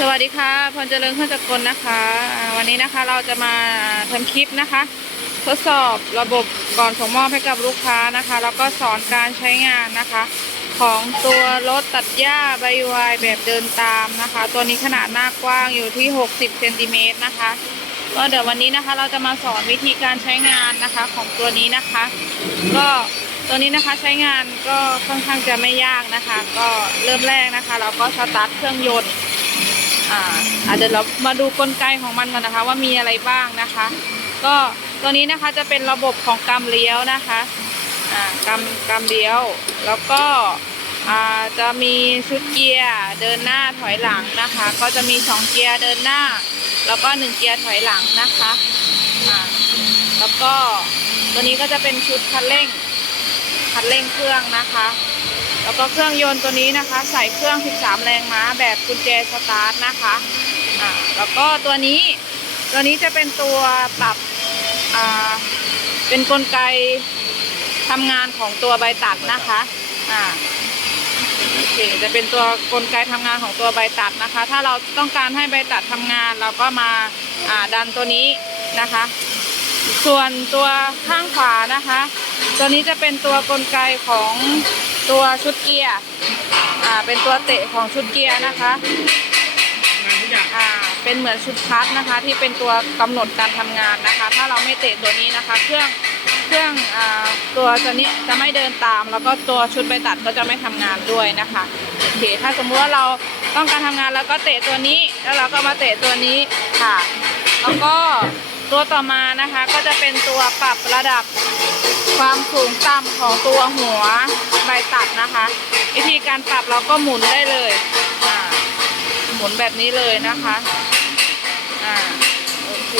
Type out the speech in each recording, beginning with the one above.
สวัสดีค่ะพรเจริญขึ้นจากกลนะคะ วันนี้นะคะเราจะมาทำคลิปนะคะ ทดสอบระบบก่อนส่งมอบให้กับลูกค้านะคะ แล้วก็สอนการใช้งานนะคะ ของตัวรถตัดหญ้าใบวายแบบเดินตามนะคะ ตัวนี้ขนาดหน้ากว้างอยู่ที่ 60เซนติเมตรนะคะก็เดี๋ยววันนี้นะคะ เราจะมาสอนวิธีการใช้งานนะคะของตัวนี้นะคะ ก็ตัวนี้นะคะใช้งานก็ค่อนข้างจะไม่ยากนะคะ ก็เริ่มแรกนะคะ เราก็สตาร์ทเครื่องยนต์ อ่าอาจจะเดี๋ยวเรามาดูกลไกของมันก่อนนะคะ ว่ามีอะไรบ้างนะคะ ก็ตัวนี้นะคะจะเป็นระบบของกำเลี้ยวนะคะอ่ากำกำเลี้ยว แล้วก็อ่าจะมีชุดเกียร์เดินหน้าถอยหลังนะคะ ก็จะมีสองเกียร์เดินหน้า แล้วก็หนึ่งเกียร์ถอยหลังนะคะอ่าแล้วก็ตัวนี้ก็จะเป็นชุดคันเร่งคันเร่งเครื่องนะคะ แล้วก็เครื่องยนต์ตัวนี้นะคะ ใส่เครื่อง 13 แรงม้าแบบกุญแจสตาร์ทนะคะอ่าแล้วก็ตัวนี้ตัวนี้จะเป็นตัวปรับอ่าเป็นกลไกทำงานของตัวใบตัดนะคะอ่าโอเคจะเป็นตัวกลไกทำงานของตัวใบตัดนะคะ ถ้าเราต้องการให้ใบตัดทำงานเราก็มาอ่าดันตัวนี้นะคะ ส่วนตัวข้างขวานะคะ ตัวนี้จะเป็นตัวกลไกของ ตัวชุดเกียร์อ่าเป็นตัวเตะของชุดเกียร์นะคะงานทุกอย่างอ่าเป็นเหมือนชุดคัสนะคะ ที่เป็นตัวกำหนดการทำงานนะคะ ถ้าเราไม่เตะตัวนี้นะคะ เครื่องเครื่องอ่าตัวตัวนี้จะไม่เดินตาม แล้วก็ตัวชุดไปตัดก็จะไม่ทำงานด้วยนะคะโอเคถ้าสมมติว่าเราต้องการทำงานแล้วก็เตะตัวนี้ แล้วเราก็มาเตะตัวนี้ค่ะ แล้วก็ ตัวต่อมานะคะก็จะเป็นตัวปรับระดับความสูงต่ำของตัวหัวใบตัดนะคะ วิธีการปรับเราก็หมุนได้เลยอ่าหมุนแบบนี้เลยนะคะอ่าโอเค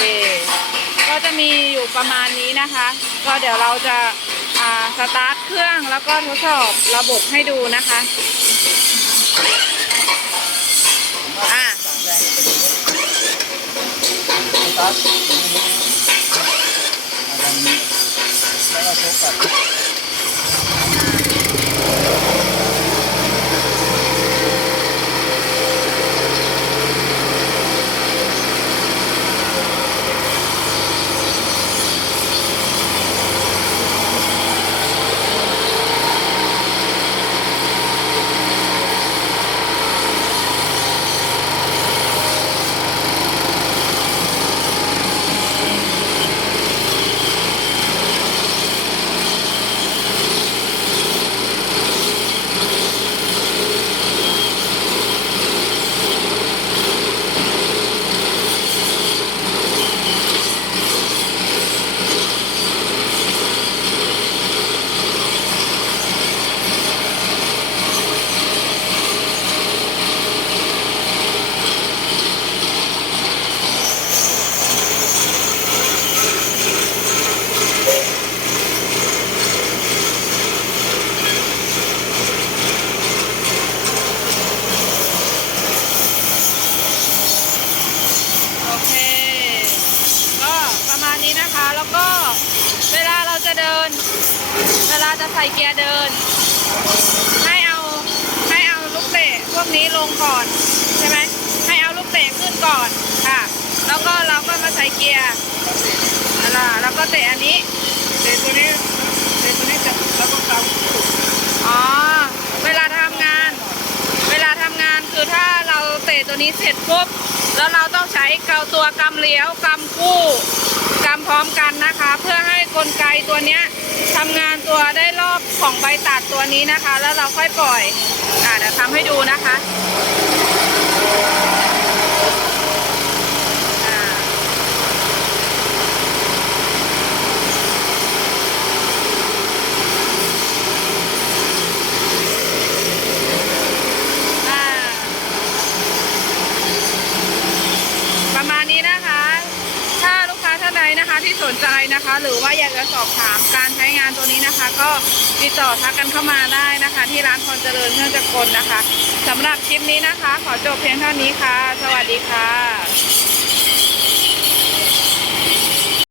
ก็จะมีอยู่ประมาณนี้นะคะ ก็เดี๋ยวเราจะอ่าสตาร์ทเครื่องแล้วก็ทดสอบระบบให้ดูนะคะอ่า แล้วก็ชกกับ โอเค ก็ประมาณนี้นะคะ แล้วก็เวลาเราจะเดิน เวลาจะใส่เกียร์เดิน ให้เอาให้เอาลูกเตะพวกนี้ลงก่อนใช่ไหมให้เอาลูกเตะขึ้นก่อนค่ะ แล้วก็เราก็มาใส่เกียร์อะไรแล้วก็เตะอันนี้เตะตัวนี้เตะตัวนี้จะแล้วก็ตามอ๋อเวลาทำงาน เวลาทำงานคือถ้าเราเตะตัวนี้เสร็จปุ๊บแล้วเราต้องใช้เกาตัวกำเลี้ยวกำคู่กำพร้อมกันนะคะ เพื่อให้กลไกตัวเนี้ย ทำงานตัวได้รอบของใบตัดตัวนี้นะคะ แล้วเราค่อยปล่อย อ่าเดี๋ยวทำให้ดูนะคะอ่า อ่าประมาณนี้นะคะ ถ้าลูกค้าท่านใดนะคะที่ สนใจนะคะ หรือว่าอยากจะสอบถามการใช้งานตัวนี้นะคะ ก็ติดต่อทักกันเข้ามาได้นะคะ ที่ร้านพรเจริญเครื่องจักรกลนะคะสำหรับคลิปนี้นะคะ ขอจบเพียงเท่านี้ค่ะ สวัสดีค่ะ